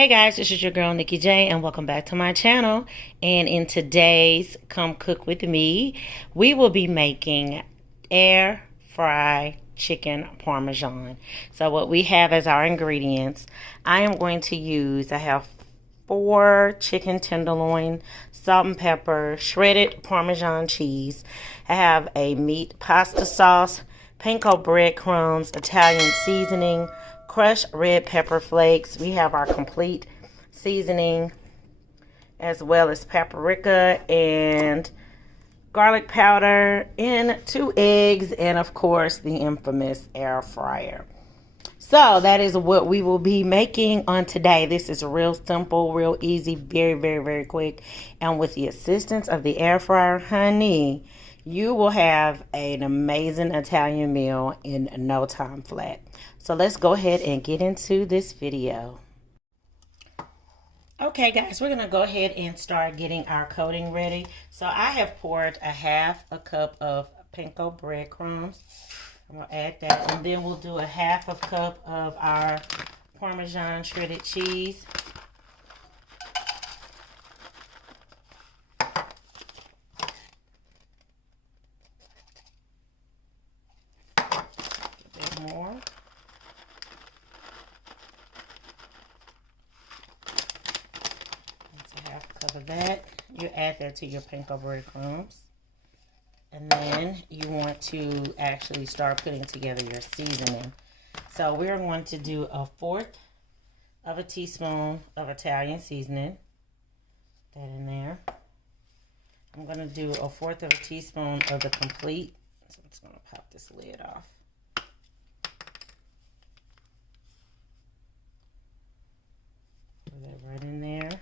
Hey guys, this is your girl Niki J and welcome back to my channel. And in today's Come Cook With Me, we will be making air fry chicken parmesan. So what we have as our ingredients, I have 4 chicken tenderloin, salt and pepper, shredded Parmesan cheese. I have a meat pasta sauce, panko breadcrumbs, Italian seasoning, crushed red pepper flakes. We have our complete seasoning, as well as paprika and garlic powder, and 2 eggs, and of course the infamous air fryer. So that is what we will be making on today. This is real simple, real easy, very, very, very quick. And with the assistance of the air fryer, honey, you will have an amazing Italian meal in no time flat. So let's go ahead and get into this video. Okay guys, we're going to go ahead and start getting our coating ready. So I have poured a half a cup of panko breadcrumbs. I'm going to add that, and then we'll do a half a cup of our Parmesan shredded cheese. A bit more. That's a half cup of that. You add that to your panko breadcrumbs. And then you want to actually start putting together your seasoning. So we're going to do 1/4 of a teaspoon of Italian seasoning. That in there. I'm going to do 1/4 of a teaspoon of the complete. So I'm just going to pop this lid off. Put that right in there.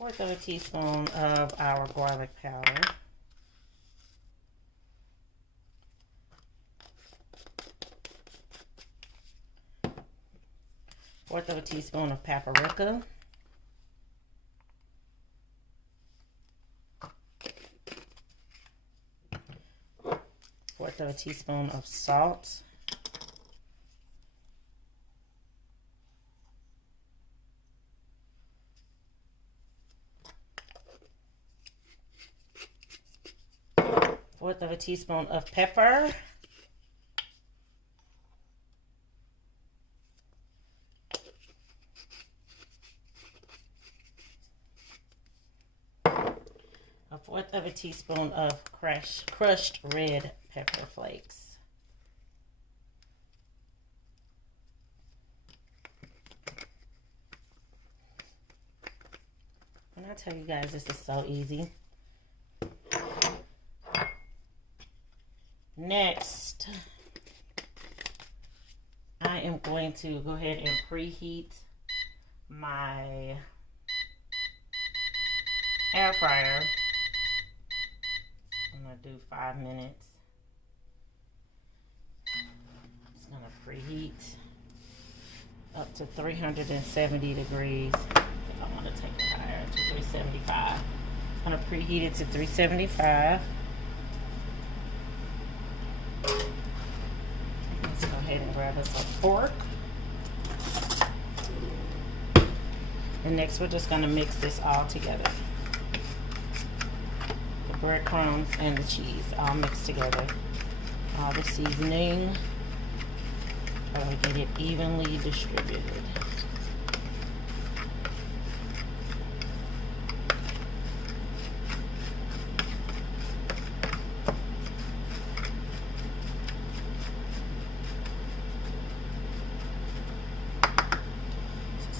1/4 of a teaspoon of our garlic powder. 1/4 of a teaspoon of paprika. 1/4 of a teaspoon of salt. 1/4 of a teaspoon of pepper. 1/4 of a teaspoon of crushed red pepper flakes. And I tell you guys, this is so easy. Next, I am going to go ahead and preheat my air fryer. I'm going to do 5 minutes. I'm just going to preheat up to 370 degrees. I want to take it higher to 375. I'm going to preheat it to 375. Let's go ahead and grab us a fork. And next we're just going to mix this all together. The breadcrumbs and the cheese all mixed together. All the seasoning. Try to get it evenly distributed.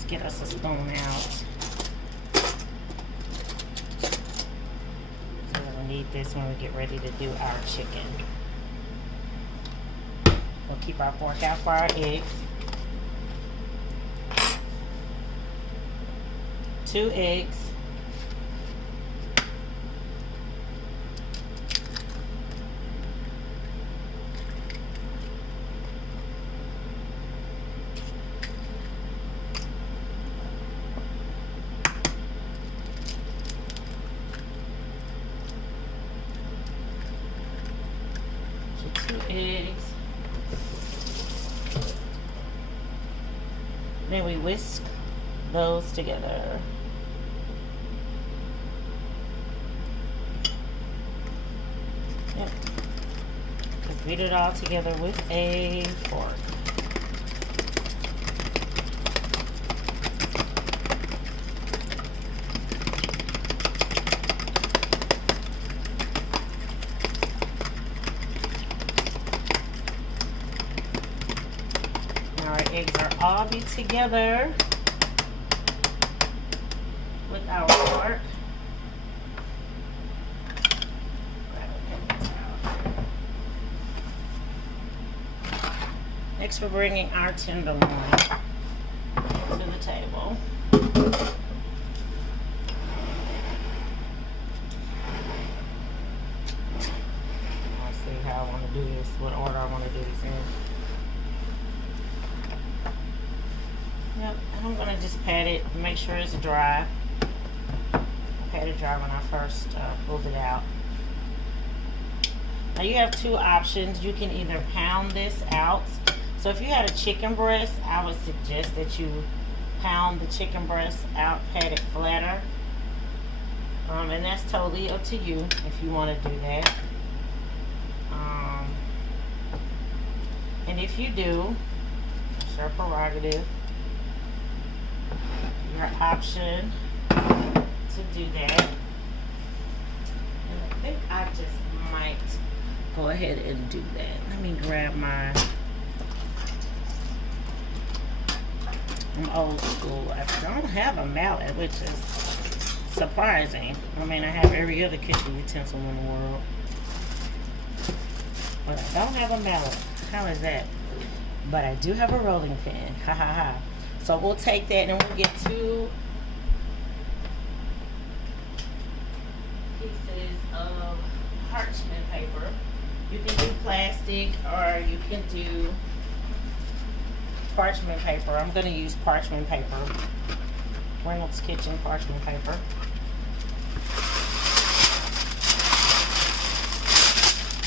Get us a spoon out. So we'll need this when we get ready to do our chicken. We'll keep our fork out for our eggs. 2 eggs. 1 whisk those together. Yep. Just beat it all together with a fork. Our eggs are all beat together with our fork. Next, we're bringing our tenderloin to the table. I'll see how I want to do this, what order I want to do this in. Yep, and I'm going to just pat it, make sure it's dry. I pat it dry when I first pulled it out. Now you have two options. You can either pound this out. So if you had a chicken breast, I would suggest that you pound the chicken breast out, pat it flatter. And that's totally up to you if you want to do that. And if you do, it's your prerogative. Your option to do that. And I think I just might go ahead and do that. Let me grab my, I'm old school. I don't have a mallet, which is surprising. I mean, I have every other kitchen utensil in the world, but I don't have a mallet. How is that? But I do have a rolling pin. Ha ha ha. So we'll take that and we'll get 2 pieces of parchment paper. You can do plastic or you can do parchment paper. I'm going to use parchment paper. Reynolds Kitchen parchment paper.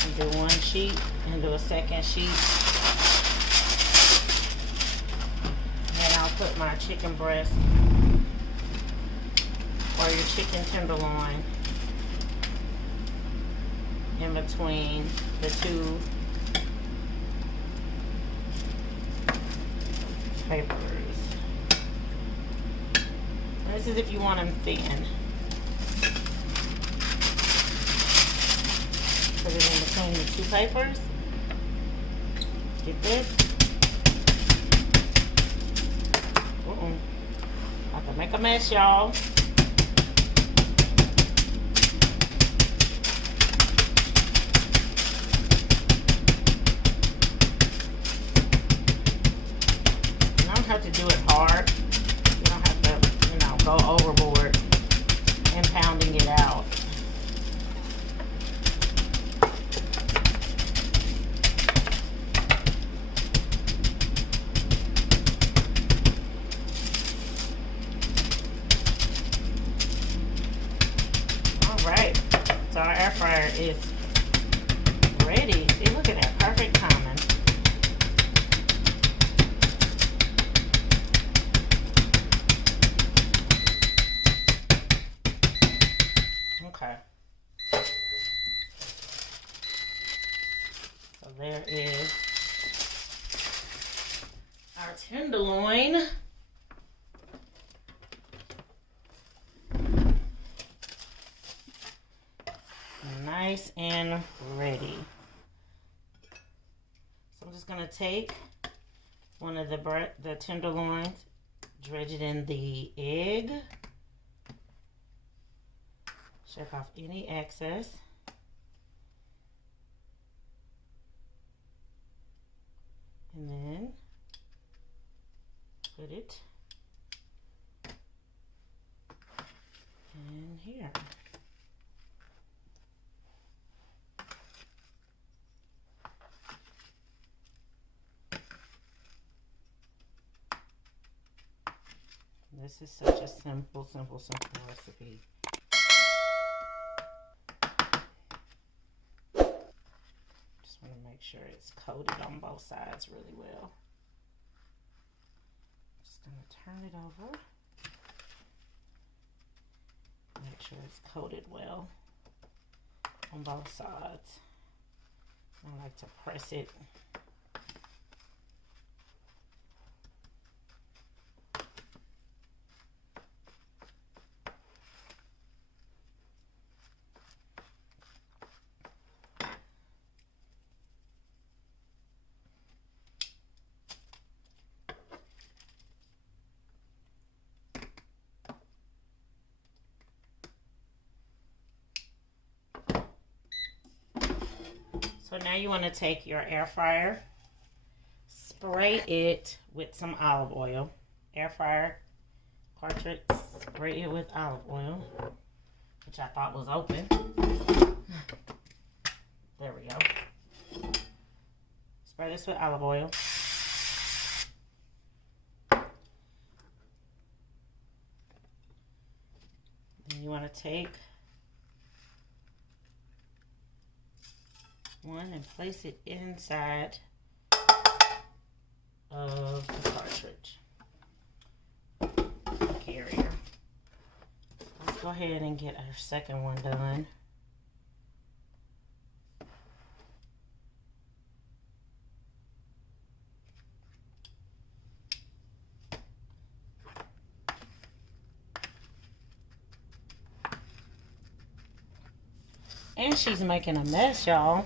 You do one sheet and do a second sheet. I'll put my chicken breast or your chicken tenderloin in between the 2 papers. And this is if you want them thin. Put it in between the 2 papers. Get this. I can make a mess, y'all. You don't have to do it hard. You don't have to, go overboard in pounding it out. So our air fryer is ready. See, look at that, perfect timing. Okay. So there is our tenderloin. Nice and ready. So I'm just gonna take one of the tenderloins, dredge it in the egg, shake off any excess, and then put it in here. This is such a simple recipe. Just want to make sure it's coated on both sides really well. Just going to turn it over. Make sure it's coated well on both sides. I like to press it. So now you want to take your air fryer, spray it with some olive oil. Air fryer cartridge, spray it with olive oil, which I thought was open. There we go. Spray this with olive oil. Then you want to take one and place it inside of the cartridge carrier. Let's go ahead and get our second one done. And she's making a mess, y'all.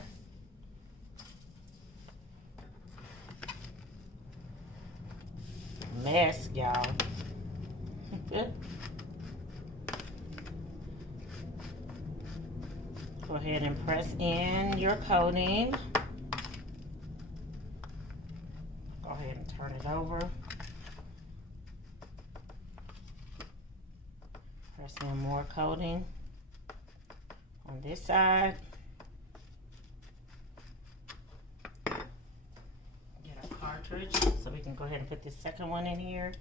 Mess, y'all. Go ahead and press in your coating. Go ahead and turn it over. Press in more coating on this side. Cartridge, so we can go ahead and put this second one in here.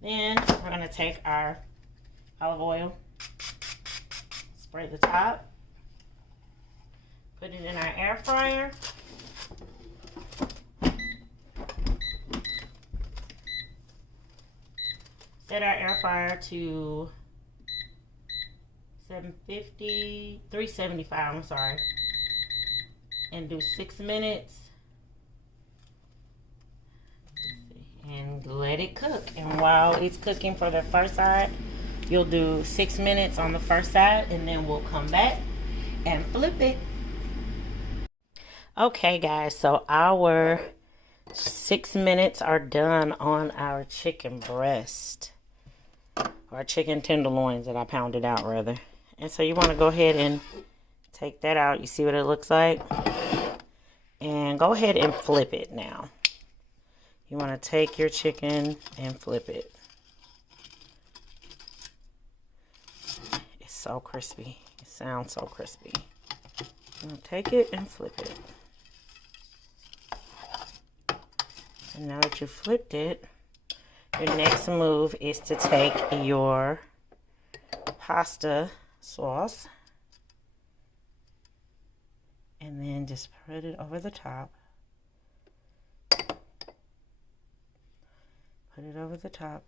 Then we're going to take our olive oil, spray the top, put it in our air fryer. Set our air fryer to 375, I'm sorry, and do 6 minutes and let it cook. And while it's cooking for the first side, you'll do 6 minutes on the first side, and then we'll come back and flip it. Okay guys, so our 6 minutes are done on our chicken breast, or chicken tenderloins that I pounded out rather. And so you want to go ahead and take that out. You see what it looks like? And go ahead and flip it now. You want to take your chicken and flip it. It's so crispy. It sounds so crispy. You want to take it and flip it. And now that you flipped it, your next move is to take your pasta sauce and then just put it over the top. Put it over the top.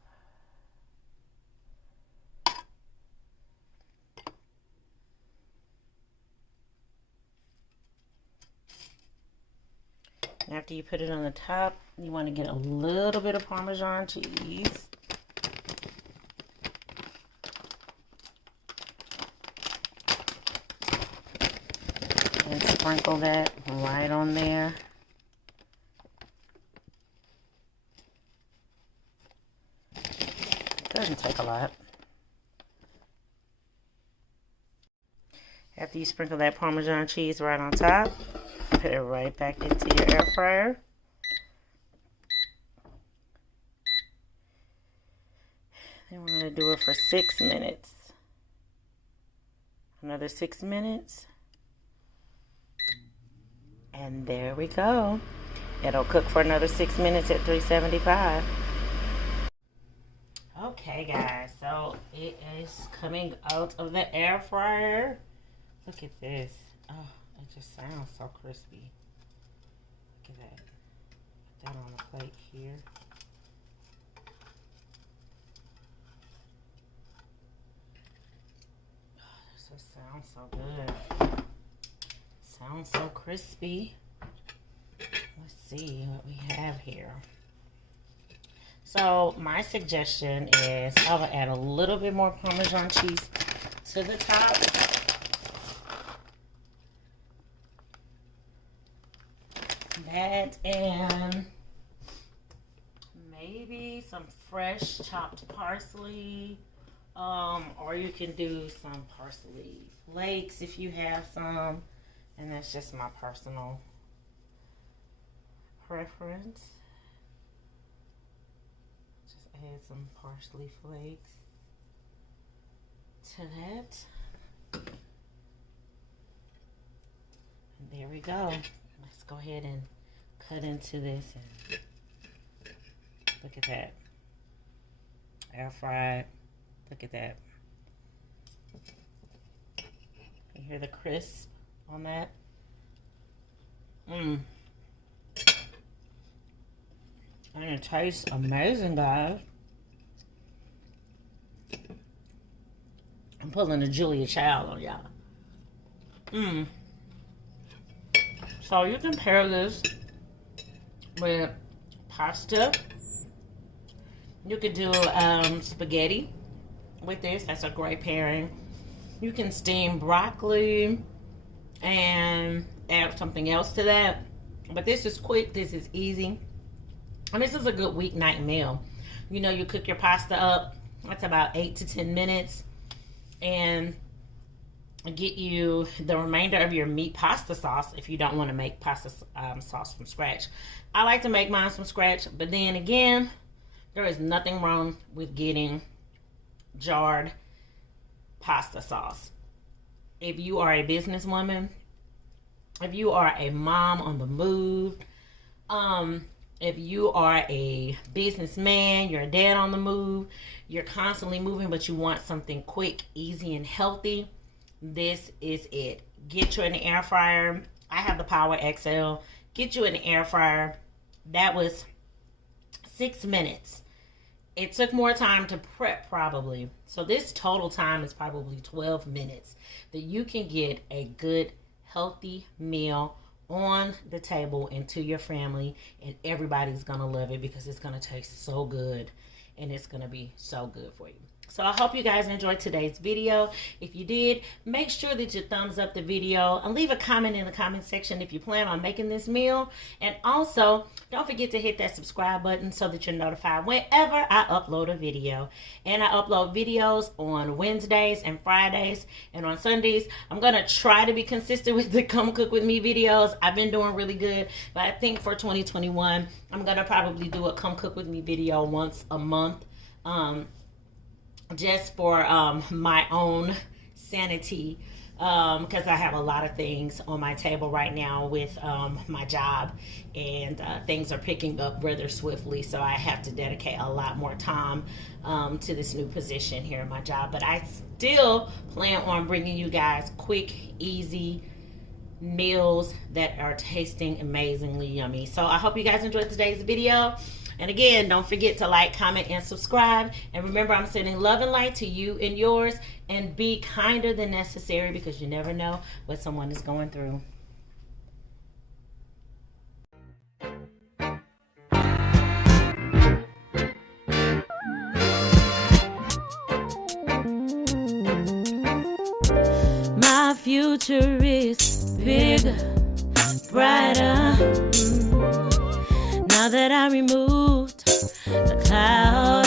And after you put it on the top, you want to get a little bit of Parmesan cheese. And sprinkle that right on there. It doesn't take a lot. After you sprinkle that Parmesan cheese right on top, put it right back into your air fryer. Then we're going to do it for 6 minutes. Another 6 minutes. And there we go. It'll cook for another 6 minutes at 375. Okay guys, so it is coming out of the air fryer. Look at this. Oh, it just sounds so crispy. at that. Put that on the plate here. Oh, this just sounds so good. Sounds so crispy. Let's see what we have here. So my suggestion is I will add a little bit more Parmesan cheese to the top. That and maybe some fresh chopped parsley. Or you can do some parsley flakes if you have some. And that's just my personal preference. Just add some parsley flakes to that. And there we go. Let's go ahead and cut into this and look at that. Air fried. Look at that. You hear the crisp on that? And it tastes amazing, guys. I'm pulling a Julia Child on y'all. So you can pair this with pasta. You could do spaghetti with this. That's a great pairing. You can steam broccoli and add something else to that. But this is quick. This is easy. And this is a good weeknight meal. You know, you cook your pasta up. That's about 8 to 10 minutes. And get you the remainder of your meat pasta sauce if you don't want to make pasta sauce from scratch. I like to make mine from scratch. But then again, there is nothing wrong with getting jarred pasta sauce. If you are a businesswoman, if you are a mom on the move, if you are a businessman, you're a dad on the move, you're constantly moving, but you want something quick, easy, and healthy, this is it. Get you an air fryer. I have the Power XL. Get you an air fryer. That was 6 minutes. It took more time to prep probably. So this total time is probably 12 minutes that you can get a good, healthy meal on the table and to your family, and everybody's gonna love it because it's gonna taste so good and it's gonna be so good for you. So I hope you guys enjoyed today's video. If you did, make sure that you thumbs up the video and leave a comment in the comment section if you plan on making this meal. And also, don't forget to hit that subscribe button so that you're notified whenever I upload a video. And I upload videos on Wednesdays and Fridays. And on Sundays, I'm going to try to be consistent with the Come Cook With Me videos. I've been doing really good. But I think for 2021, I'm going to probably do a Come Cook With Me video once a month. Just for my own sanity, because I have a lot of things on my table right now with my job, and things are picking up rather swiftly, so I have to dedicate a lot more time to this new position here in my job. But I still plan on bringing you guys quick, easy meals that are tasting amazingly yummy. So I hope you guys enjoyed today's video. And again, don't forget to like, comment, and subscribe. And remember, I'm sending love and light to you and yours. And be kinder than necessary, because you never know what someone is going through. My future is bigger, brighter. Now that I removed the cloud